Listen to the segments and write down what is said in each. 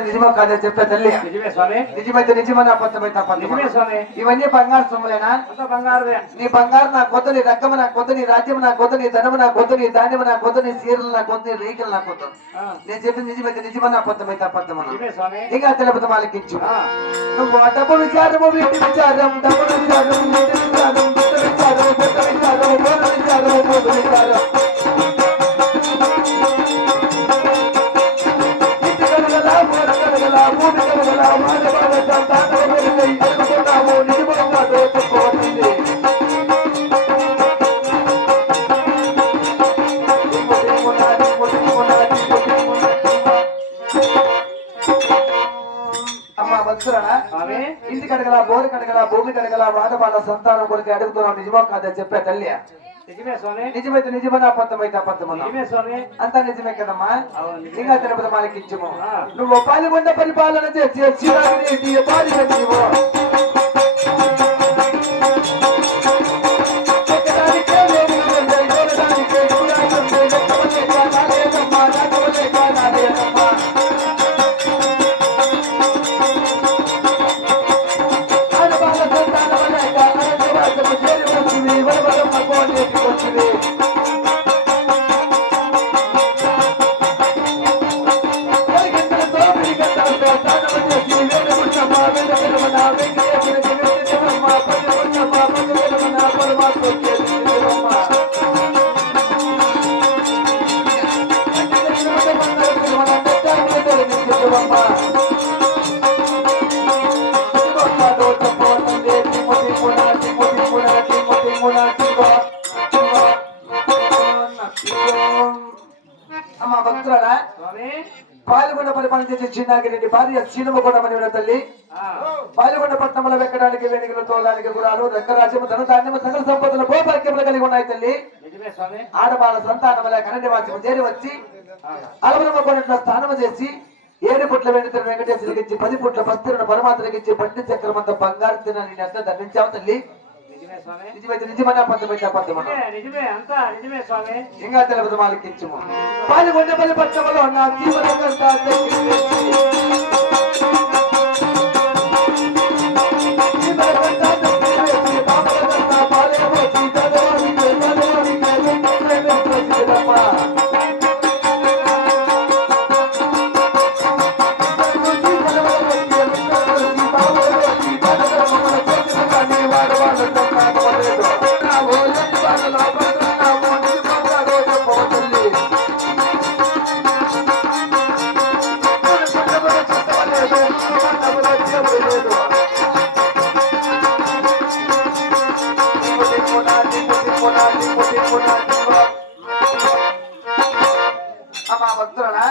నిజమో కాదో చెప్పే తల్లి? నిజమే స్వామి. నిజమైతే నిజమని అబద్ధమైతే అబద్ధం నిజమే స్వామి. ఇవన్నీ బంగారు సొమ్ములేనా? అంత బంగారుదే నీ బంగారు నా కొద్దు నీ రక్కము నా కొద్దు నీ రాజ్యం నా కొద్దు నీ ధనము నా కొద్దు నీ ధాన్యము నా కొద్దు నీ సీరలు నా నీ రేఖలు నా ఆ, నేను చెప్పింది నిజమైతే నిజమని అబద్ధమైతే స్వామి. ఇంకా తెలుపుతా మాలకించు. ఆ, నువ్వు డబ్బు విచారము వీటి విచారం డబ్బు విచారం వీటి విచారం గుట్ట విచారం గుట్ట విచారం గోడ విచారం గోడ విచారం సంతానం కొడుకు అడుగుతున్నావు నిజమో కాదా చెప్పే తల్లి? నిజమే స్వామి. నిజమైతే నిజమని అబద్ధమైతే అబద్ధమన్నా నిజమే స్వామి. అంతా నిజమే కదమ్మా. ఇంకా తిరుపతి ఆ. నువ్వు పాల్గొండ పరిపాలన చేసి చేసే చిన్నాగిరెడ్డి భార్య సీనమగొండమని తల్లి. ఆ, పాల్గొండ పట్టణంలో వెక్కడానికి వెనుకలు తోలానికి గురాలు రంగరాజ్యము ధన ధాన్యము సకల సంపదలు భూభాగ్యములు కలిగి ఉన్నాయి తల్లి. ఆడవాళ్ళ సంతానముల కరణ్యవాసము చేరి వచ్చి అలవరమ్మ కొనట్లో స్నానము చేసి ఏడు పుట్ల వెండితెన వెంకటేశ్వరికి పది పుట్ల పస్తులను పరమాత్మకి ఇచ్చి బండి చక్రమంత బంగారు తినని దండించావు తల్లి. నిజమైతే నిజమన్నా పంతమైతే అబద్ధమన్నా నిజమే నిజమే అంతా నిజమే స్వామి ఇంకా తెలుపదు మాలకించము పాల్గొండ పల్లి పట్టణంలో నా జీవనంతా భక్తులనా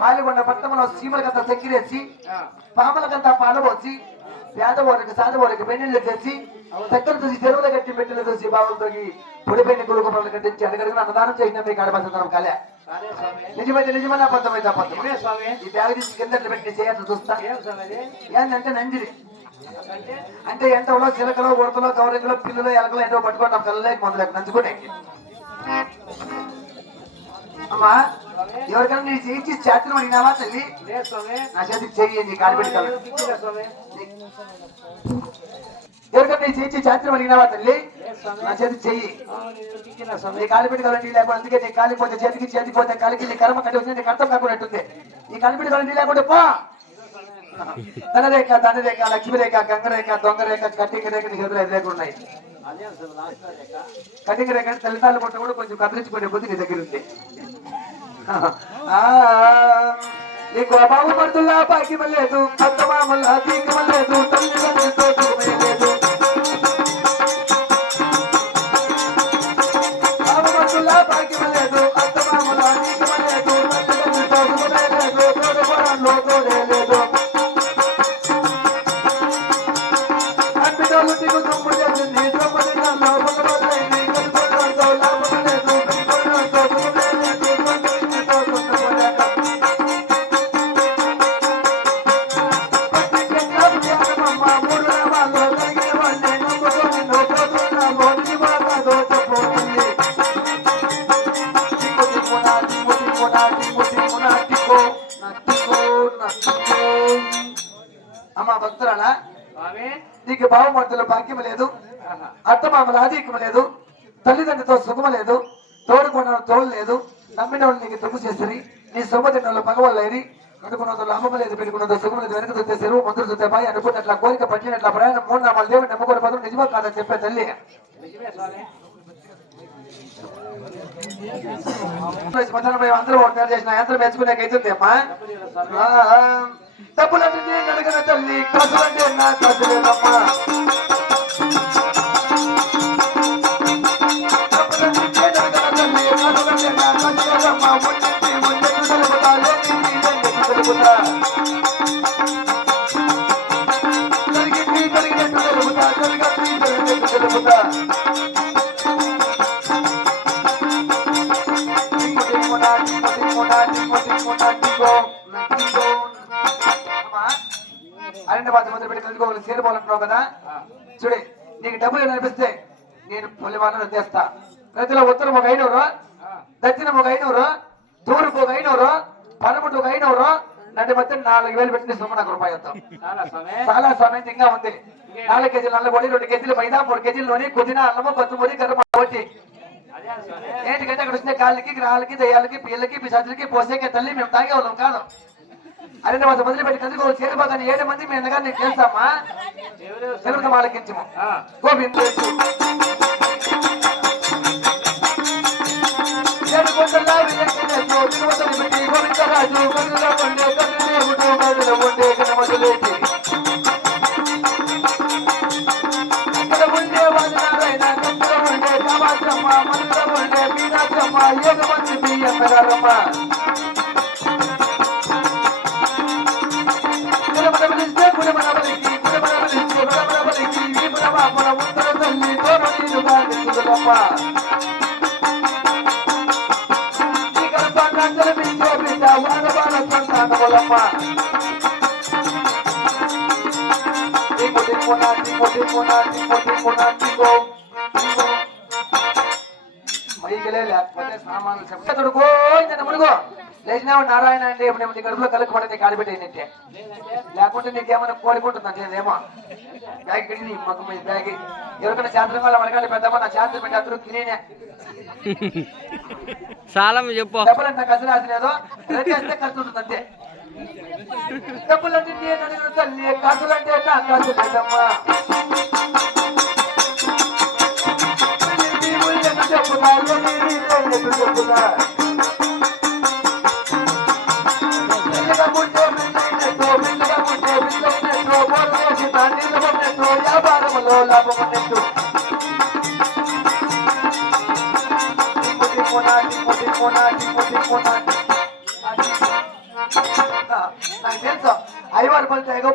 పాల్గొండ పట్టణంలో సీమలకంతా చక్కిరేసి పాములకంతా పాలబోసి పేదవారికి సాధవారికి పెళ్ళిళ్ళు చేసి చక్కెర చూసి చెరువుల కట్టి పెట్టిన చూసి బాబులతో పొడిపోయిన కులుకు పనులు కట్టించి అడగడిగిన అన్నదానం చేసిన మీకు ఆడపడుతున్నాం కాలే. నిజమైతే నిజమైన అబద్ధమైతే అబద్ధం ఈ బ్యాగ్ తీసి కింద పెట్టి చేయాలి చూస్తా. ఏంటంటే నంజిరి అంటే? అంటే ఎంతలో చిలకలో ఉడతలో కవరింగ్లో పిల్లులో ఎలకలో ఎంతో పట్టుకుంటాం పిల్లలకి మొదలకి నంచుకుంటే అమ్మా ఎవరికైనా నీ చేయించి చేతిని అడిగినావా తల్లి? నా చేతికి చెయ్యి నీ కాలు పెట్టుకోవాలి దిక్కులే స్వామి. ఎవరికైనా నీ చేయించి చేతిని అడిగినావా తల్లి? నా చేతికి చెయ్యి. నీ కాలు పెట్టుకోవాలి నీ లేకుండా అందుకే నీ కాలి పోతే చేతికి చేతికి పోతే కాలికి నీ కర్మ కట్టి వచ్చింది నీకు అర్థం కాకున్నట్టుంది. నీ కాలు పెట్టుకోవాలి నీ లేకుండా పో. ధనరేఖ ధనరేఖ లక్ష్మీ రేఖ గంగరేఖ దొంగ రేఖ కట్టింగ రేఖ నీ చేతులు ఎదురేఖ ఉన్నాయి. కటింగ్ రేఖ తల్లిదారులు పుట్ట కూడా కొంచెం కదిలించుకునే బుద్ధి నీ దగ్గర ఉంది. నీకు అభావం పడుతుందా పాకి లేదు అత్త మామల్లా తీగం లేదు తల్లిదండ్రులతో సుఖమే లేదు బావమతుల్లా భాగ్యం లేదు అత్త మామల తీగం లేదు భావమూర్తిలో భాగ్యం లేదు ఆహా. అత్తమామల ఆధిక్యం లేదు తల్లిదండ్రులతో సుఖం లేదు తోడుకున్న తోడు లేదు నమ్మిన వాళ్ళు నీకు దుమ్ము చేసిరి నీ సొమ్మ తిన్న పగవాళ్ళేరి కనుకున్నదో లాభం లేదు పెట్టుకున్నదో సుఖం లేదు వెనక చూస్తే చెరువు ముందు చూస్తే బాయ్ అనుకున్నట్ల కోరిక పట్టినట్ల ప్రయాణం మూడు నామాలు దేవుడు నమ్ముకోని పదం నిజమా కాదని చెప్పే తల్లి నిజమే అందరూ ఒకటి చేసిన యంత్రం మెచ్చుకునే అవుతుంది అమ్మా ఆ, డబ్బులంటే నేను తల్లి కాసులంటే నా కాసు లేదమ్మా బాధ మొదలు పెట్టి కలుసుకోవాలి చేరుకోవాలంటున్నావు కదా. చూడే నీకు డబ్బులు అనిపిస్తే నేను పులివాలను తెస్తా. ప్రతిలో ఉత్తరం ఒక ఐనూరు. దక్షిణం ఒక ఐనూరు తూర్పు ఒక ఐనూరు పదమూడు ఒక ఐనూరు నటి మధ్య నాలుగు వేలు పెట్టి సొమ్ము నాకు రూపాయి చాలా స్వామి. చాలా సమయం ఇంకా ఉంది. నాలుగు కేజీలు నల్ల పొడి రెండు కేజీలు మైదా మూడు కేజీలు నూనె పుదీనా అల్లము కొత్తిమూరి స్వామి. ఏంటికంటే అక్కడ వచ్చిన కాళ్ళకి గ్రహాలకి దయ్యాలకి పిల్లలకి పిశాచులకి పోసేకే తల్లి మేము తాగే వాళ్ళం కాదు. అరే వాళ్ళు మొదలుపెట్టి కదుకో చేరిపోతాను ఏడు మంది మీ తెలుసామా ఎవరు తెలుగుతాం వాళ్ళకించము ఆ. గోవిందేశు ఏడు కొండల విజయకేశు, తిరుమలని పెట్టి గోవిందరాజు, కన్నుల ఉండే, కన్నుల కనమదులేటి. అక్కడ ఉండే కన్నుల ఉండే, కామాక్షమ్మ, మధుర ఉండే, మీనాక్షమ్మ, ఏడు మంది బియ్యం పెరారమ్మ. మైకిలే లేకపోతే సామాన్లు చెప్ప తొడుగో ఇంత ముడుగో లేచినావు నారాయణ అంటే ఇప్పుడు నీ గడుపులో కలుపుకోవడం కాలు పెట్టేయంటే లేదంటే లేకుంటే నీకేమైనా కోరుకుంటుందంటే అదేమో బ్యాగ్ కడి నీ మగ్గ మీద బ్యాగ్ ఎవరికైనా శాస్త్రం వల్ల మనకంటే పెద్దమ్మ నా శాస్త్రం పెట్టి అందరూ తినేనే. సాలం చెప్పు. డబ్బులంటే నాకు ఖర్చు రాసిలేదో చేస్తే ఖర్చు ఉంటుంది అంతే. డబ్బులంటే నేను తల్లి ఖర్చులంటే నా ఖర్చు నీ ఊళ్ళో చెప్పుదా, నీ చెప్పుదా. బోరు వేసి తాండీలు నాకు తెలుసు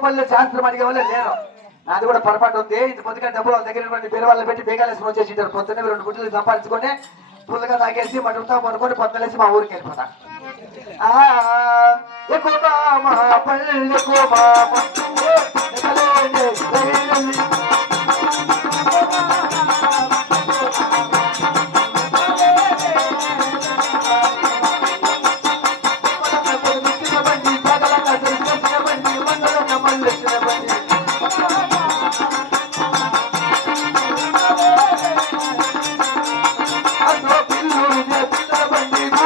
పళ్ళు శాస్త్రం అడిగే వాళ్ళు లేరు. నాది కూడా పొరపాటు ఉంది. ఇంత పొద్దుగా డబ్బులు వాళ్ళ దగ్గర ఉన్నటువంటి పేరు వాళ్ళ పెట్టి బేగాలేసి వచ్చేసి పొద్దున్నే రెండు గుడ్లు సంపాదించుకొని ఫుల్గా తాగేసి మటుకుతా పడుకొని పొద్దులేసి మా ఊరికి వెళ్ళిపోతా. ఎక్కువ మా పల్లెకు మా 欢 迎